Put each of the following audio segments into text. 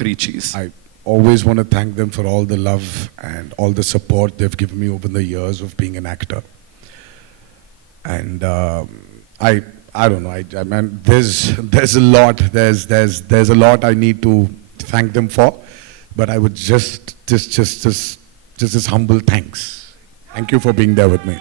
आखिरी चीज. I always want to thank them for all the love and all the support they've given me over the years of being an actor. And I don't know. I mean, there's a lot. There's a lot I need to thank them for. But I would just this humble thanks. Thank you for being there with me.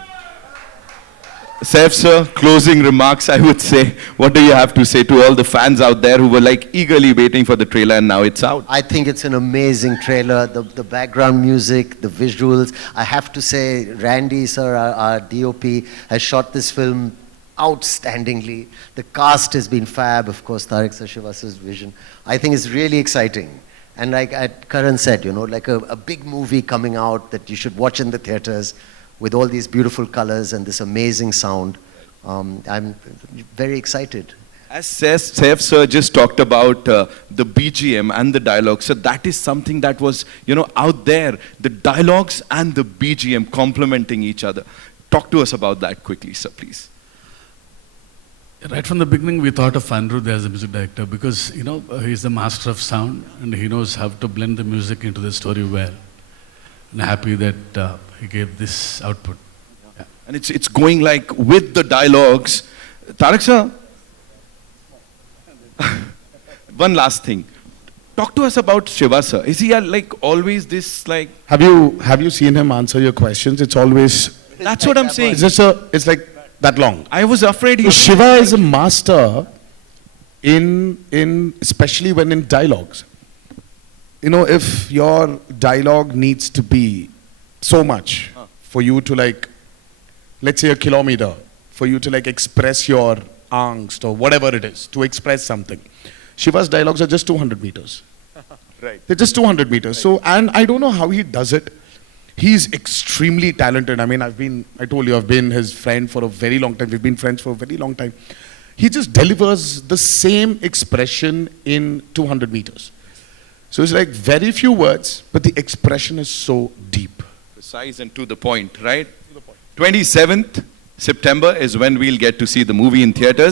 Saif sir, closing remarks, I would say. What do you have to say to all the fans out there who were like eagerly waiting for the trailer and now it's out? I think it's an amazing trailer. The background music, the visuals. I have to say, Randy sir, our DOP, has shot this film outstandingly. The cast has been fab. Of course, Tarak Sashivasa's vision. I think it's really exciting. And like Karan said, you know, like a big movie coming out that you should watch in the theaters with all these beautiful colors and this amazing sound. I'm very excited. As Saif sir just talked about the BGM and the dialogue, so that is something that was, you know, out there, the dialogues and the BGM complementing each other. Talk to us about that quickly, sir, please. Right from the beginning, we thought of Anirudh as a music director because, you know, he's the master of sound and he knows how to blend the music into the story well. And happy that he gave this output. Yeah. And it's going like with the dialogues. Tarak sir, one last thing. Talk to us about Shiva sir. Is he like always this like... Have you seen him answer your questions? It's always... That's what I'm saying. It's like that long. I was afraid he... Shiva is a master in especially when in dialogues. You know, if your dialogue needs to be so much for you to like, let's say a kilometer, for you to like express your angst or whatever it is, to express something. Shiva's dialogues are just 200 meters. Right. They're just 200 meters. So, and I don't know how he does it. He's extremely talented. I mean, I told you, I've been his friend for a very long time. We've been friends for a very long time. He just delivers the same expression in 200 meters. So it's like very few words, but the expression is so deep. Precise and to the point, right? 27th September is when we'll get to see the movie in theaters.